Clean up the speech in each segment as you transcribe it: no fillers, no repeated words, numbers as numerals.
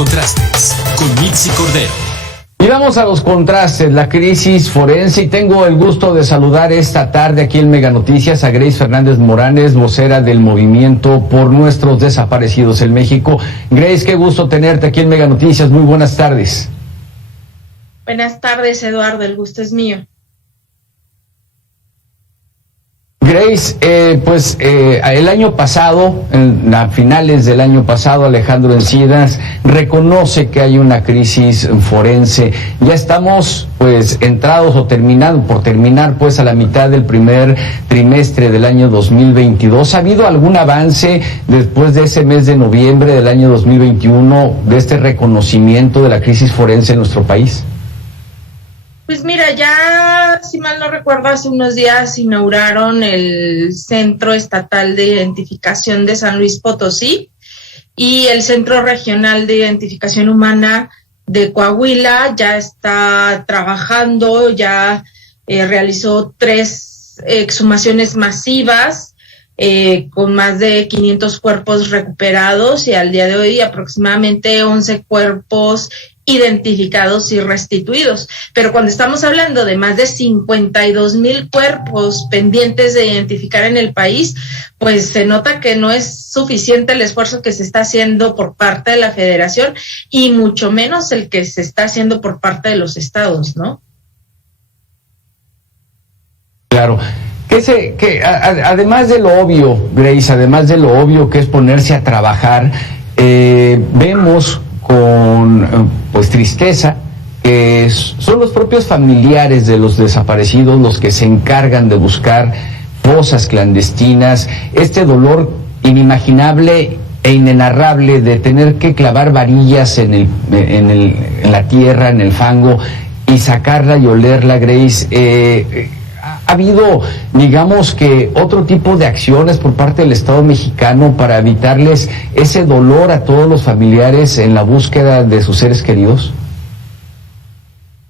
contrastes con Mitzi Cordero. Y vamos a los contrastes, la crisis forense, y tengo el gusto de saludar esta tarde aquí en Mega Noticias a Grace Fernández Moranes, vocera del Movimiento por Nuestros Desaparecidos en México. Grace, qué gusto tenerte aquí en Mega Noticias, muy buenas tardes. Buenas tardes, Eduardo, el gusto es mío. Grace, el año pasado, a finales del año pasado, Alejandro Encinas reconoce que hay una crisis forense. Ya estamos entrados o terminando por terminar a la mitad del primer trimestre del año 2022. ¿Ha habido algún avance después de ese mes de noviembre del año 2021 de este reconocimiento de la crisis forense en nuestro país? Pues mira, ya, si mal no recuerdo, hace unos días inauguraron el Centro Estatal de Identificación de San Luis Potosí y el Centro Regional de Identificación Humana de Coahuila ya está trabajando, ya realizó 3 exhumaciones masivas con más de 500 cuerpos recuperados y al día de hoy aproximadamente 11 cuerpos identificados y restituidos. Pero cuando estamos hablando de más de 52,000 cuerpos pendientes de identificar en el país, pues se nota que no es suficiente el esfuerzo que se está haciendo por parte de la Federación y mucho menos el que se está haciendo por parte de los estados, ¿no? Claro. Además de lo obvio, Grace, además de lo obvio que es ponerse a trabajar, vemos con tristeza que son los propios familiares de los desaparecidos los que se encargan de buscar fosas clandestinas, este dolor inimaginable e inenarrable de tener que clavar varillas en la tierra, en el fango, y sacarla y olerla, Grace. ¿Ha habido, digamos que, otro tipo de acciones por parte del Estado mexicano para evitarles ese dolor a todos los familiares en la búsqueda de sus seres queridos?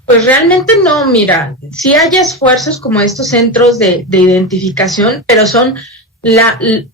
Pues realmente no, mira, sí hay esfuerzos como estos centros de identificación, pero son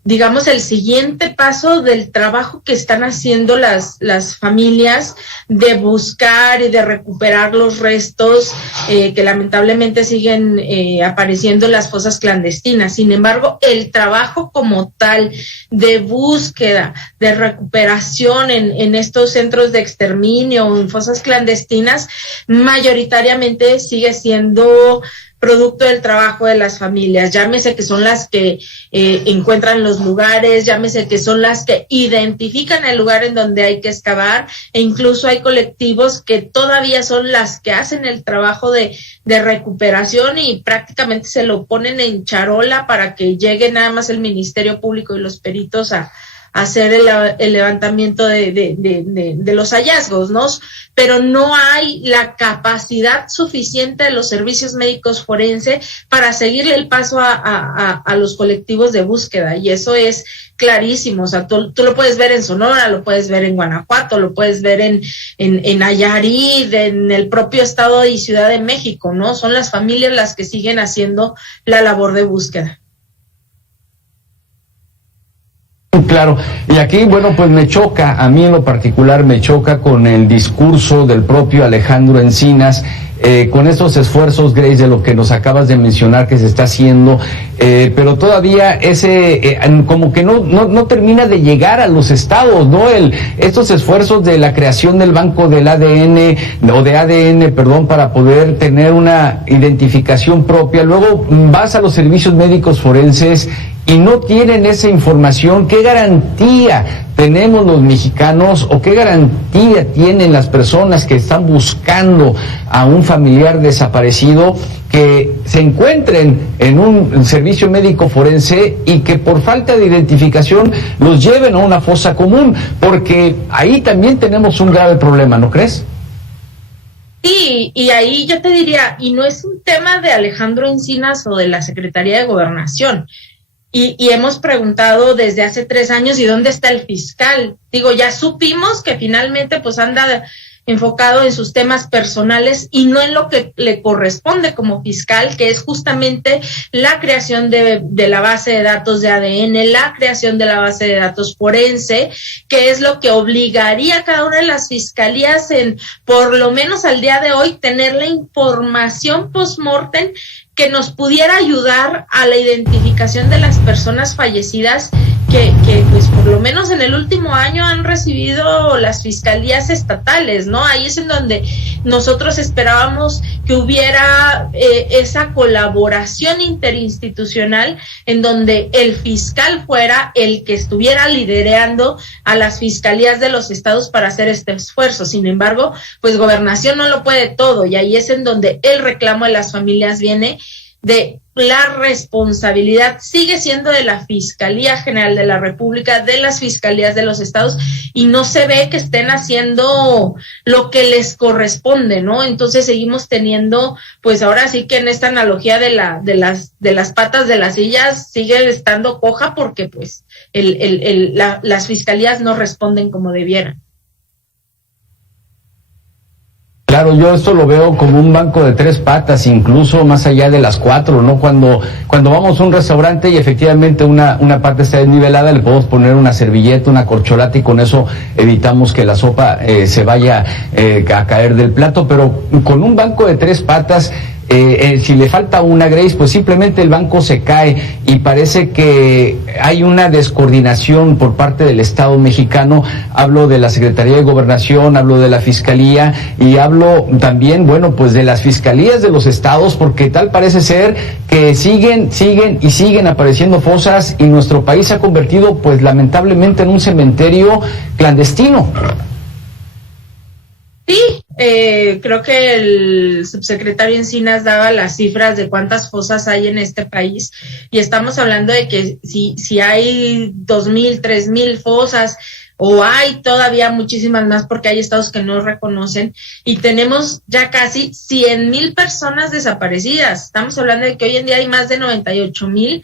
digamos el siguiente paso del trabajo que están haciendo las familias de buscar y de recuperar los restos que lamentablemente siguen apareciendo en las fosas clandestinas. Sin embargo, el trabajo como tal de búsqueda, de recuperación en estos centros de exterminio o en fosas clandestinas, mayoritariamente sigue siendo producto del trabajo de las familias, llámese que son las que encuentran los lugares, llámese que son las que identifican el lugar en donde hay que excavar, e incluso hay colectivos que todavía son las que hacen el trabajo de recuperación y prácticamente se lo ponen en charola para que llegue nada más el Ministerio Público y los peritos a hacer el levantamiento de los hallazgos, ¿no? Pero no hay la capacidad suficiente de los servicios médicos forenses para seguirle el paso a los colectivos de búsqueda, y eso es clarísimo. O sea, tú lo puedes ver en Sonora, lo puedes ver en Guanajuato, lo puedes ver en Nayarit, en el propio estado y Ciudad de México, ¿no? Son las familias las que siguen haciendo la labor de búsqueda. Claro, y aquí, me choca, a mí en lo particular me choca con el discurso del propio Alejandro Encinas, con estos esfuerzos, Grace, de lo que nos acabas de mencionar que se está haciendo, pero todavía como que no termina de llegar a los estados, ¿no? Estos esfuerzos de la creación del banco del ADN, para poder tener una identificación propia. Luego vas a los servicios médicos forenses y no tienen esa información. ¿Qué garantía tenemos los mexicanos o qué garantía tienen las personas que están buscando a un familiar desaparecido que se encuentren en un servicio médico forense y que por falta de identificación los lleven a una fosa común? Porque ahí también tenemos un grave problema, ¿no crees? Sí, y ahí yo te diría, y no es un tema de Alejandro Encinas o de la Secretaría de Gobernación. Y hemos preguntado desde hace 3 años, ¿y dónde está el fiscal? Digo, ya supimos que finalmente anda enfocado en sus temas personales y no en lo que le corresponde como fiscal, que es justamente la creación de la base de datos de ADN, la creación de la base de datos forense, que es lo que obligaría a cada una de las fiscalías en, por lo menos al día de hoy, tener la información post-mortem que nos pudiera ayudar a la identificación de las personas fallecidas que pues por lo menos en el último año han recibido las fiscalías estatales, ¿no? Ahí es en donde nosotros esperábamos que hubiera esa colaboración interinstitucional en donde el fiscal fuera el que estuviera liderando a las fiscalías de los estados para hacer este esfuerzo. Sin embargo, pues Gobernación no lo puede todo, y ahí es en donde el reclamo de las familias viene de la responsabilidad sigue siendo de la Fiscalía General de la República, de las fiscalías de los estados, y no se ve que estén haciendo lo que les corresponde, ¿no? Entonces seguimos teniendo, pues ahora sí que en esta analogía de las patas de las sillas sigue estando coja porque pues las fiscalías no responden como debieran. Claro, yo esto lo veo como un banco de 3 patas, incluso más allá de las 4, ¿no? Cuando vamos a un restaurante y efectivamente una pata está desnivelada, le podemos poner una servilleta, una corcholata, y con eso evitamos que la sopa se vaya a caer del plato. Pero con un banco de 3 patas, si le falta una, Grace, pues simplemente el banco se cae, y parece que hay una descoordinación por parte del Estado mexicano. Hablo de la Secretaría de Gobernación, hablo de la Fiscalía y hablo también, bueno, pues de las fiscalías de los estados, porque tal parece ser que siguen apareciendo fosas, y nuestro país se ha convertido, pues lamentablemente, en un cementerio clandestino. Sí, creo que el subsecretario Encinas daba las cifras de cuántas fosas hay en este país, y estamos hablando de que si hay 2,000, 3,000 fosas, o hay todavía muchísimas más porque hay estados que no reconocen, y tenemos ya casi 100,000 personas desaparecidas. Estamos hablando de que hoy en día hay más de 98,000,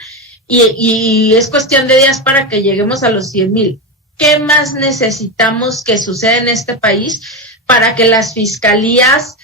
y es cuestión de días para que lleguemos a los 100,000. ¿Qué más necesitamos que suceda en este país para que las fiscalías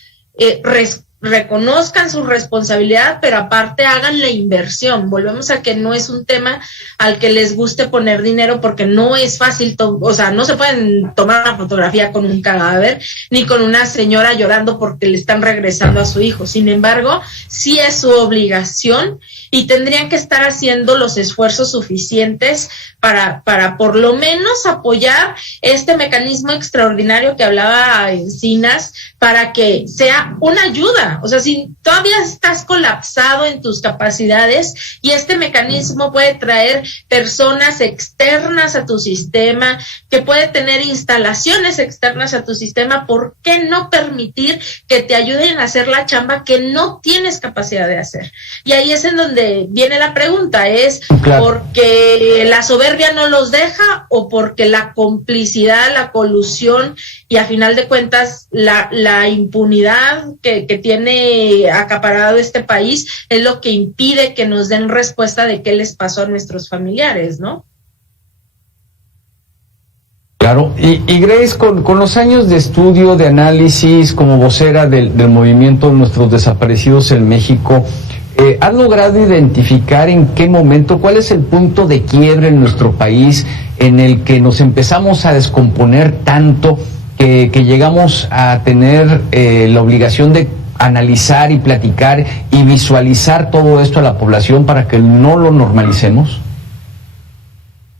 reconozcan su responsabilidad, pero aparte hagan la inversión? Volvemos a que no es un tema al que les guste poner dinero, porque no es fácil, o sea, no se pueden tomar una fotografía con un cadáver, ni con una señora llorando porque le están regresando a su hijo. Sin embargo, sí es su obligación, y tendrían que estar haciendo los esfuerzos suficientes para por lo menos apoyar este mecanismo extraordinario que hablaba Encinas, para que sea una ayuda. O sea, si todavía estás colapsado en tus capacidades y este mecanismo puede traer personas externas a tu sistema, que puede tener instalaciones externas a tu sistema, ¿por qué no permitir que te ayuden a hacer la chamba que no tienes capacidad de hacer? Y ahí es en donde viene la pregunta, ¿es claro, porque la soberbia no los deja, o porque la complicidad, la colusión y a final de cuentas la impunidad que tiene acaparado este país es lo que impide que nos den respuesta de qué les pasó a nuestros familiares, ¿no? Claro, y Grace, con los años de estudio, de análisis, como vocera del movimiento Nuestros Desaparecidos en México, ¿has logrado identificar en qué momento, cuál es el punto de quiebre en nuestro país en el que nos empezamos a descomponer tanto que llegamos a tener la obligación de analizar y platicar y visualizar todo esto a la población para que no lo normalicemos?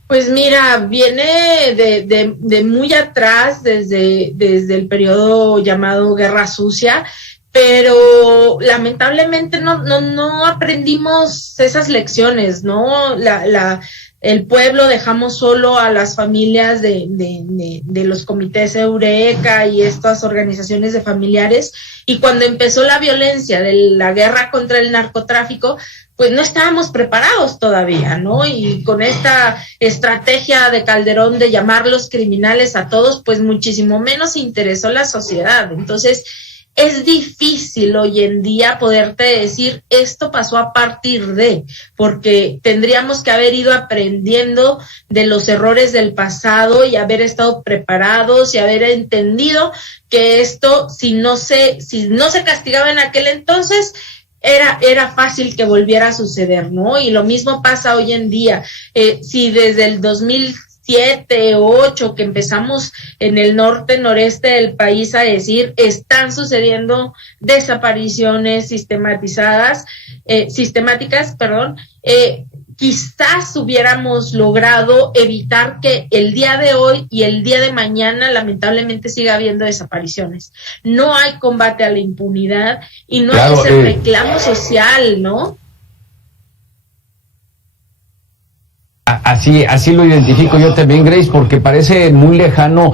Pues mira, viene de muy atrás, desde el periodo llamado Guerra Sucia, pero lamentablemente no aprendimos esas lecciones, ¿no? El pueblo dejamos solo a las familias de los comités Eureka y estas organizaciones de familiares, y cuando empezó la violencia de la guerra contra el narcotráfico, pues no estábamos preparados todavía, ¿no? Y con esta estrategia de Calderón de llamarlos criminales a todos, pues muchísimo menos interesó la sociedad. Entonces, es difícil hoy en día poderte decir esto pasó a partir de, porque tendríamos que haber ido aprendiendo de los errores del pasado y haber estado preparados y haber entendido que esto, si no se castigaba en aquel entonces, era fácil que volviera a suceder, ¿no? Y lo mismo pasa hoy en día. Si desde el 2007 o 2008 que empezamos en el noreste del país a decir están sucediendo desapariciones sistemáticas, quizás hubiéramos logrado evitar que el día de hoy y el día de mañana lamentablemente siga habiendo desapariciones. No hay combate a la impunidad y no hay ese reclamo social, ¿no? Así lo identifico yo también, Grace, porque parece muy lejano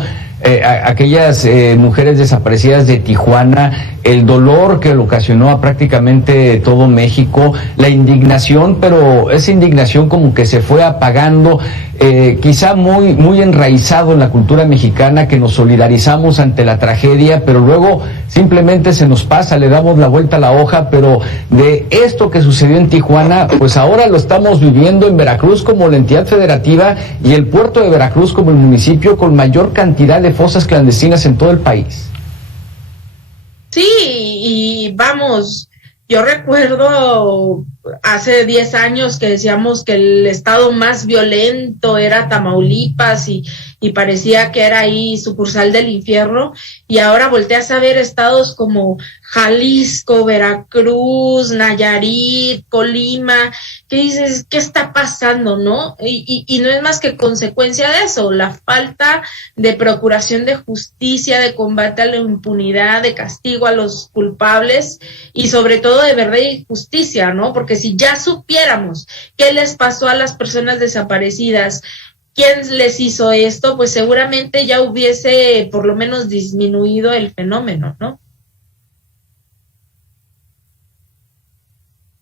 aquellas mujeres desaparecidas de Tijuana, el dolor que le ocasionó a prácticamente todo México, la indignación, pero esa indignación como que se fue apagando, quizá muy enraizado en la cultura mexicana, que nos solidarizamos ante la tragedia, pero luego simplemente se nos pasa, le damos la vuelta a la hoja. Pero de esto que sucedió en Tijuana, pues ahora lo estamos viviendo en Veracruz como la entidad federativa y el puerto de Veracruz como el municipio con mayor cantidad de fosas clandestinas en todo el país. Sí, y vamos, yo recuerdo hace 10 años que decíamos que el estado más violento era Tamaulipas y parecía que era ahí sucursal del infierno, y ahora volteas a ver estados como Jalisco, Veracruz, Nayarit, Colima, que dices, ¿qué está pasando, no? Y no es más que consecuencia de eso, la falta de procuración de justicia, de combate a la impunidad, de castigo a los culpables y sobre todo de verdad y justicia, ¿no? Porque si ya supiéramos qué les pasó a las personas desaparecidas, quién les hizo esto, pues seguramente ya hubiese por lo menos disminuido el fenómeno, ¿no?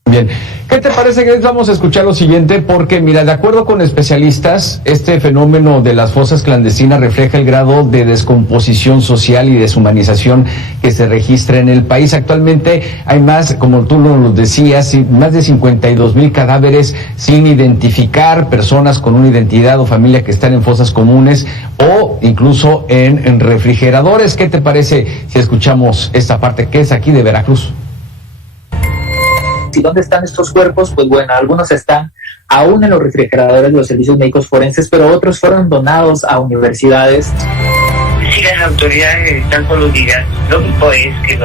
Bien, ¿qué te parece, Grace? Vamos a escuchar lo siguiente, porque mira, de acuerdo con especialistas, este fenómeno de las fosas clandestinas refleja el grado de descomposición social y deshumanización que se registra en el país. Actualmente hay más, como tú lo decías, más de 52,000 cadáveres sin identificar, personas con una identidad o familia que están en fosas comunes o incluso en refrigeradores. ¿Qué te parece si escuchamos esta parte que es aquí de Veracruz? ¿Y dónde están estos cuerpos? Pues bueno, algunos están aún en los refrigeradores de los servicios médicos forenses, pero otros fueron donados a universidades. Si las autoridades están coludidas, lógico es que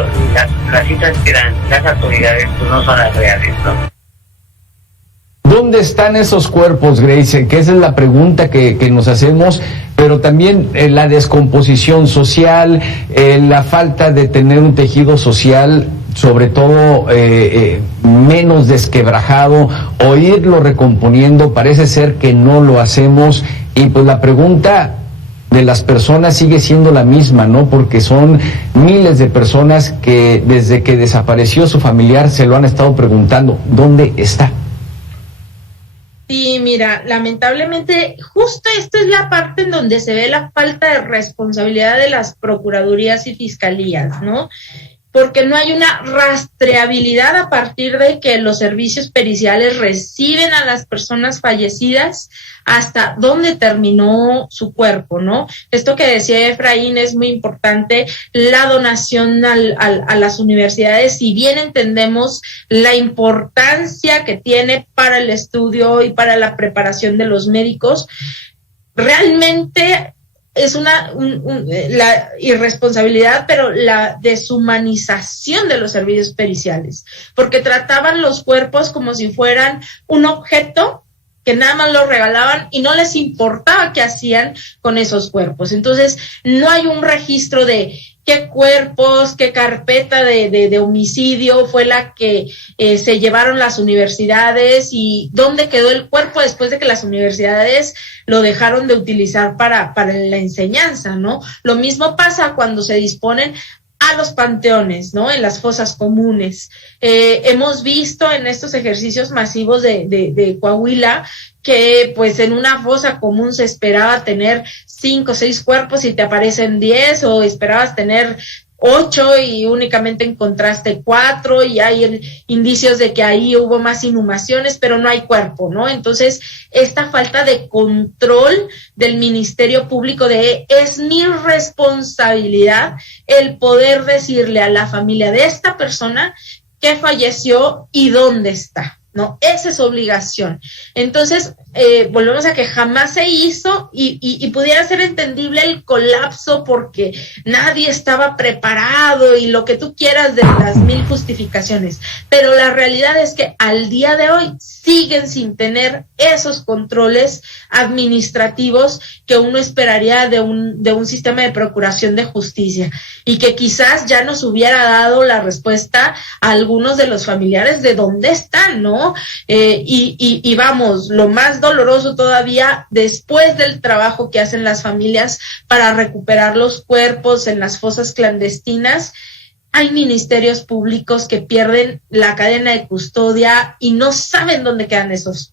las citas que dan las autoridades pues no son las reales, ¿no? ¿Dónde están esos cuerpos, Grace? Que esa es la pregunta que nos hacemos, pero también la descomposición social, la falta de tener un tejido social, sobre todo menos desquebrajado, o irlo recomponiendo, parece ser que no lo hacemos, y pues la pregunta de las personas sigue siendo la misma, ¿no? Porque son miles de personas que desde que desapareció su familiar se lo han estado preguntando, ¿dónde está? Sí, mira, lamentablemente justo esta es la parte en donde se ve la falta de responsabilidad de las procuradurías y fiscalías, ¿no? Porque no hay una rastreabilidad a partir de que los servicios periciales reciben a las personas fallecidas hasta dónde terminó su cuerpo, ¿no? Esto que decía Efraín es muy importante, la donación a las universidades, si bien entendemos la importancia que tiene para el estudio y para la preparación de los médicos, realmente es la irresponsabilidad, pero la deshumanización de los servicios periciales, porque trataban los cuerpos como si fueran un objeto que nada más los regalaban y no les importaba qué hacían con esos cuerpos. Entonces, no hay un registro de qué cuerpos, qué carpeta de homicidio fue la que se llevaron las universidades y dónde quedó el cuerpo después de que las universidades lo dejaron de utilizar para la enseñanza, ¿no? Lo mismo pasa cuando se disponen a los panteones, ¿no? En las fosas comunes. Hemos visto en estos ejercicios masivos de Coahuila que pues en una fosa común se esperaba tener 5 o 6 cuerpos y te aparecen 10, o esperabas tener 8 y únicamente encontraste 4 y hay indicios de que ahí hubo más inhumaciones, pero no hay cuerpo, ¿no? Entonces, esta falta de control del Ministerio Público es mi responsabilidad el poder decirle a la familia de esta persona que falleció y dónde está, ¿no? Esa es su obligación. Entonces, volvemos a que jamás se hizo y pudiera ser entendible el colapso porque nadie estaba preparado y lo que tú quieras de las 1000 justificaciones, pero la realidad es que al día de hoy siguen sin tener esos controles administrativos que uno esperaría de un sistema de procuración de justicia y que quizás ya nos hubiera dado la respuesta a algunos de los familiares de dónde están, ¿no? Y vamos, lo más doloroso todavía, después del trabajo que hacen las familias para recuperar los cuerpos en las fosas clandestinas, hay ministerios públicos que pierden la cadena de custodia y no saben dónde quedan esos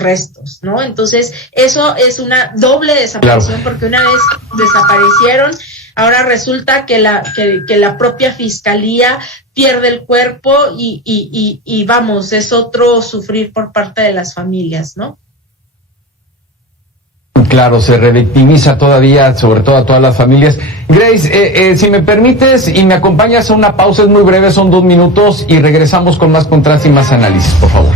restos, ¿no? Entonces, eso es una doble desaparición, porque una vez desaparecieron, ahora resulta que la propia fiscalía pierde el cuerpo y vamos, es otro sufrir por parte de las familias, ¿no? Claro, se revictimiza todavía, sobre todo a todas las familias. Grace, si me permites y me acompañas a una pausa, es muy breve, son 2 minutos y regresamos con más contraste y más análisis, por favor.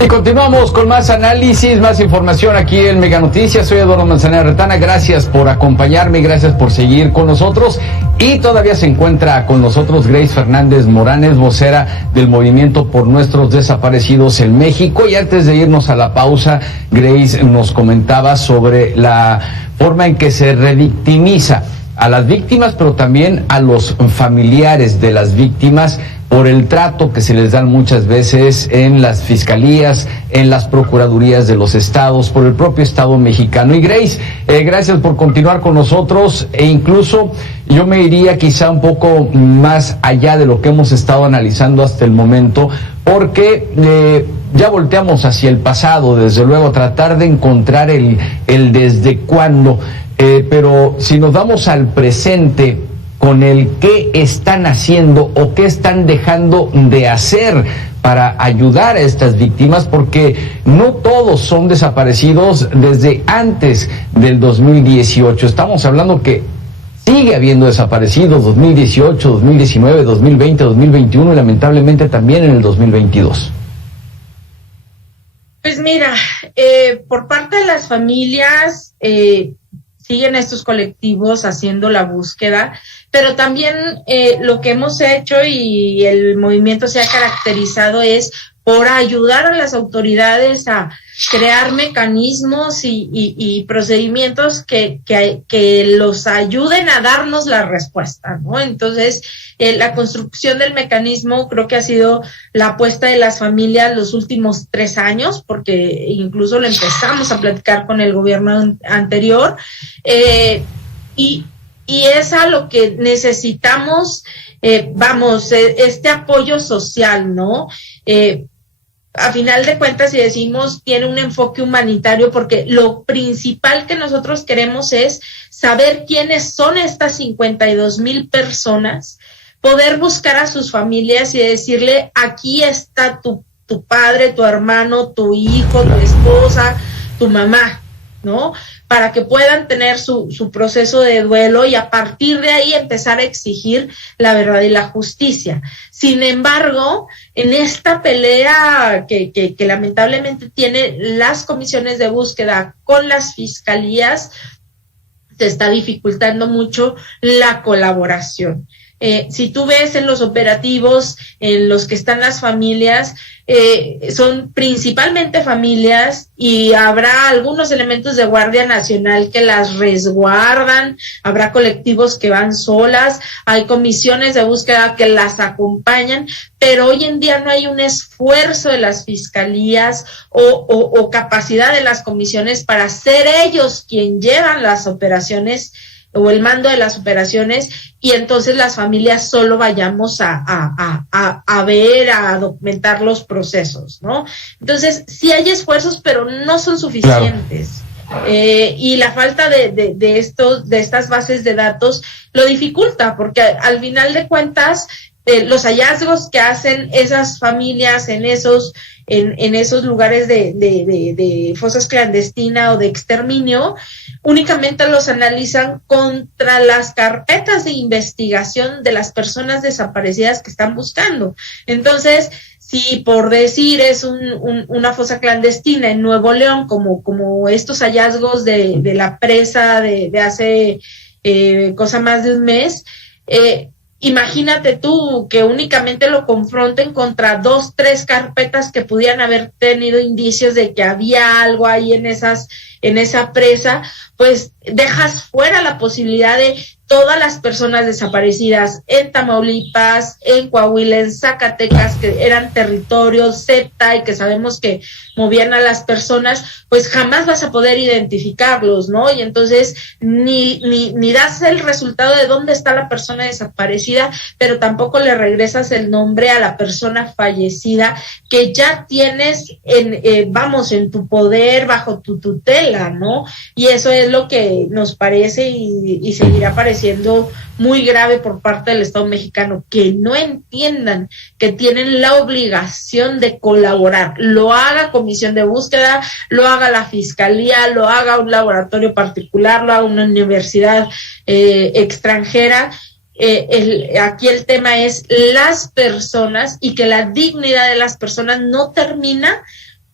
Y continuamos con más análisis, más información aquí en Mega Noticias. Soy Eduardo Manzanera Retana, gracias por acompañarme, gracias por seguir con nosotros. Y todavía se encuentra con nosotros Grace Fernández Moranes, vocera del Movimiento por Nuestros Desaparecidos en México. Y antes de irnos a la pausa, Grace nos comentaba sobre la forma en que se revictimiza a las víctimas, pero también a los familiares de las víctimas por el trato que se les dan muchas veces en las fiscalías, en las procuradurías de los estados, por el propio Estado mexicano. Y Grace, gracias por continuar con nosotros, e incluso yo me iría quizá un poco más allá de lo que hemos estado analizando hasta el momento, porque ya volteamos hacia el pasado, desde luego, tratar de encontrar el desde cuándo, pero si nos vamos al presente, con el qué están haciendo o qué están dejando de hacer para ayudar a estas víctimas, porque no todos son desaparecidos desde antes del 2018. Estamos hablando que sigue habiendo desaparecidos 2018, 2019, 2020, 2021 y lamentablemente también en el 2022. Pues mira, por parte de las familias, siguen estos colectivos haciendo la búsqueda, pero también lo que hemos hecho y el movimiento se ha caracterizado es por ayudar a las autoridades a crear mecanismos y procedimientos que los ayuden a darnos la respuesta, ¿no? Entonces, la construcción del mecanismo creo que ha sido la apuesta de las familias los últimos 3 años, porque incluso lo empezamos a platicar con el gobierno anterior, y es a lo que necesitamos, este apoyo social, ¿no? A final de cuentas, si decimos tiene un enfoque humanitario, porque lo principal que nosotros queremos es saber quiénes son estas 52,000 personas, poder buscar a sus familias y decirle, aquí está tu padre, tu hermano, tu hijo, tu esposa, tu mamá, ¿no? Para que puedan tener su proceso de duelo y a partir de ahí empezar a exigir la verdad y la justicia. Sin embargo, en esta pelea que lamentablemente tienen las comisiones de búsqueda con las fiscalías, se está dificultando mucho la colaboración. Si tú ves en los operativos en los que están las familias, son principalmente familias y habrá algunos elementos de Guardia Nacional que las resguardan, habrá colectivos que van solas, hay comisiones de búsqueda que las acompañan, pero hoy en día no hay un esfuerzo de las fiscalías o capacidad de las comisiones para ser ellos quien llevan las operaciones o el mando de las operaciones, y entonces las familias solo vayamos a ver, a documentar los procesos, ¿no? Entonces, sí hay esfuerzos, pero no son suficientes. Y la falta de estas bases de datos lo dificulta, porque al final de cuentas los hallazgos que hacen esas familias en esos lugares de fosas clandestinas o de exterminio, únicamente los analizan contra las carpetas de investigación de las personas desaparecidas que están buscando. Entonces, si por decir es una fosa clandestina en Nuevo León, como estos hallazgos de la presa de hace cosa más de un mes, imagínate tú que únicamente lo confronten contra 2, 3 carpetas que pudieran haber tenido indicios de que había algo ahí en esa presa, pues dejas fuera la posibilidad de todas las personas desaparecidas en Tamaulipas, en Coahuila, en Zacatecas, que eran territorios CEPTA y que sabemos que movían a las personas, pues jamás vas a poder identificarlos, ¿no? Y entonces ni das el resultado de dónde está la persona desaparecida, pero tampoco le regresas el nombre a la persona fallecida que ya tienes en tu poder, bajo tu tutela, ¿no? Y eso es lo que nos parece y seguirá pareciendo muy grave por parte del Estado mexicano, que no entiendan que tienen la obligación de colaborar, lo haga comisión de búsqueda, lo haga la fiscalía, lo haga un laboratorio particular, lo haga una universidad extranjera. Aquí el tema es las personas y que la dignidad de las personas no termina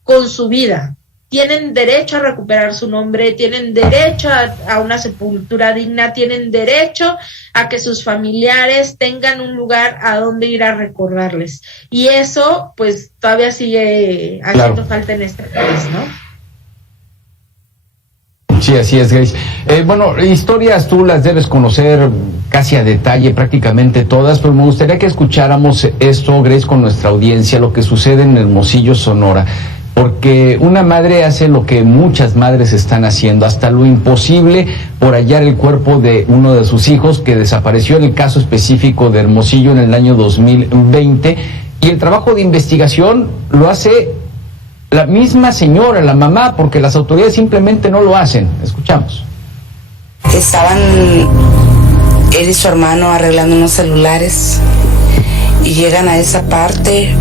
con su vida. Tienen derecho a recuperar su nombre, tienen derecho a una sepultura digna, tienen derecho a que sus familiares tengan un lugar a donde ir a recordarles. Y eso, pues, todavía sigue haciendo falta en este país, ¿no? Sí, así es, Grace. Bueno, historias tú las debes conocer casi a detalle, prácticamente todas, pero me gustaría que escucháramos esto, Grace, con nuestra audiencia, lo que sucede en Hermosillo, Sonora. Porque una madre hace lo que muchas madres están haciendo, hasta lo imposible por hallar el cuerpo de uno de sus hijos que desapareció, en el caso específico de Hermosillo en el año 2020, y el trabajo de investigación lo hace la misma señora, la mamá, porque las autoridades simplemente no lo hacen. Escuchamos. Estaban él y su hermano arreglando unos celulares y llegan a esa parte.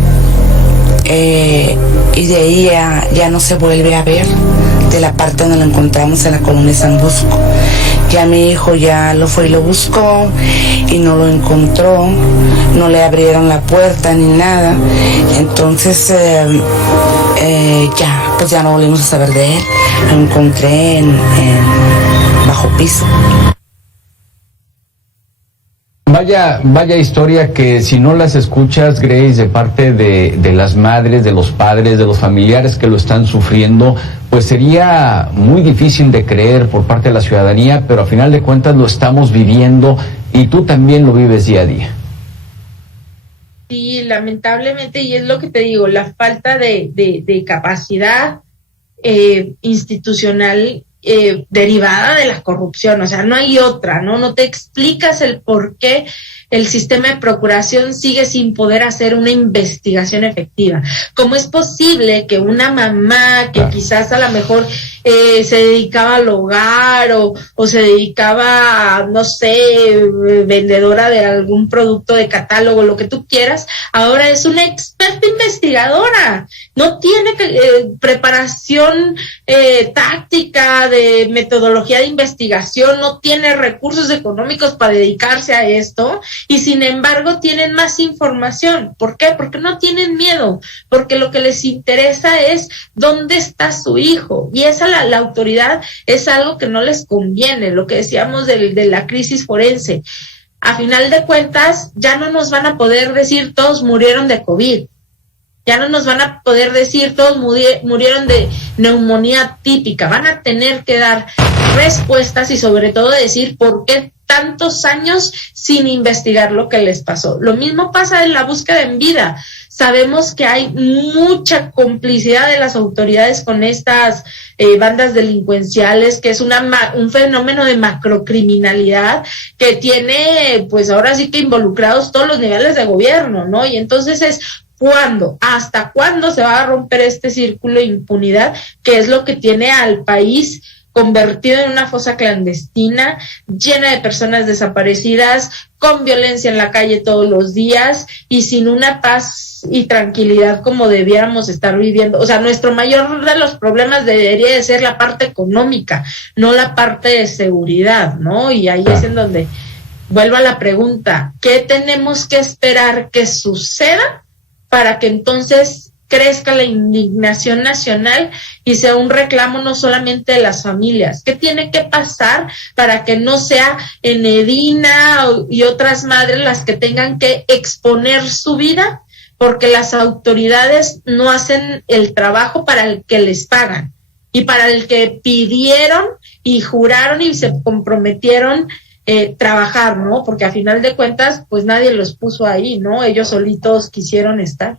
Y de ahí ya no se vuelve a ver, de la parte donde lo encontramos en la colonia San Busco. Ya mi hijo ya lo fue y lo buscó y no lo encontró, no le abrieron la puerta ni nada. Entonces ya no volvimos a saber de él. Lo encontré en bajo piso. Vaya historia que si no las escuchas, Grace, de parte de las madres, de los padres, de los familiares que lo están sufriendo, pues sería muy difícil de creer por parte de la ciudadanía, pero a final de cuentas lo estamos viviendo y tú también lo vives día a día. Sí, lamentablemente, y es lo que te digo, la falta de capacidad institucional derivada de la corrupción, o sea, no hay otra, no te explicas el por qué el sistema de procuración sigue sin poder hacer una investigación efectiva. ¿Cómo es posible que una mamá que quizás a lo mejor se dedicaba al hogar o se dedicaba a, no sé, vendedora de algún producto de catálogo, lo que tú quieras, ahora es una experta investigadora? No tiene preparación táctica de metodología de investigación, no tiene recursos económicos para dedicarse a esto, y sin embargo tienen más información. ¿Por qué? Porque no tienen miedo, porque lo que les interesa es dónde está su hijo, y esa la autoridad es algo que no les conviene, lo que decíamos de la crisis forense. A final de cuentas, ya no nos van a poder decir todos murieron de COVID, ya no nos van a poder decir todos murieron de neumonía típica, van a tener que dar respuestas y sobre todo decir por qué tantos años sin investigar lo que les pasó. Lo mismo pasa en la búsqueda en vida. Sabemos que hay mucha complicidad de las autoridades con estas bandas delincuenciales, que es un fenómeno de macrocriminalidad que tiene, pues ahora sí que involucrados todos los niveles de gobierno, ¿no? Y entonces es ¿cuándo? ¿Hasta cuándo se va a romper este círculo de impunidad, que es lo que tiene al país convertido en una fosa clandestina, llena de personas desaparecidas, con violencia en la calle todos los días y sin una paz y tranquilidad como debiéramos estar viviendo. O sea, nuestro mayor de los problemas debería de ser la parte económica, no la parte de seguridad, ¿no? Y ahí es en donde vuelvo a la pregunta, ¿qué tenemos que esperar que suceda para que entonces crezca la indignación nacional y sea un reclamo no solamente de las familias? ¿Qué tiene que pasar para que no sea Enedina y otras madres las que tengan que exponer su vida porque las autoridades no hacen el trabajo para el que les pagan y para el que pidieron y juraron y se comprometieron trabajar, ¿no? Porque a final de cuentas pues nadie los puso ahí, ¿no? Ellos solitos quisieron estar.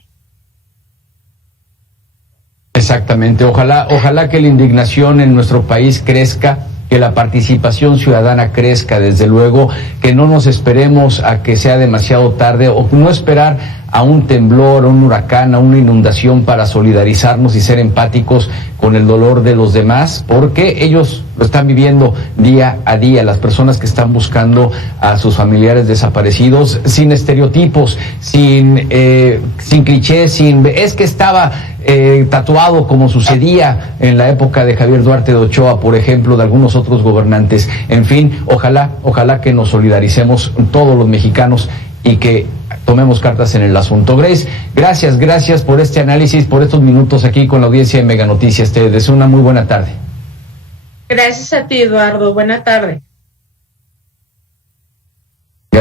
Exactamente, ojalá que la indignación en nuestro país crezca, que la participación ciudadana crezca, desde luego, que no nos esperemos a que sea demasiado tarde o no esperar a un temblor, a un huracán, a una inundación para solidarizarnos y ser empáticos con el dolor de los demás, porque ellos lo están viviendo día a día, las personas que están buscando a sus familiares desaparecidos, sin estereotipos, sin clichés, es que estaba tatuado como sucedía en la época de Javier Duarte de Ochoa, por ejemplo, de algunos otros gobernantes. En fin, ojalá que nos solidaricemos todos los mexicanos y que tomemos cartas en el asunto. Grace, gracias por este análisis, por estos minutos aquí con la audiencia de Mega Noticias. Te deseo una muy buena tarde. Gracias a ti, Eduardo. Buena tarde.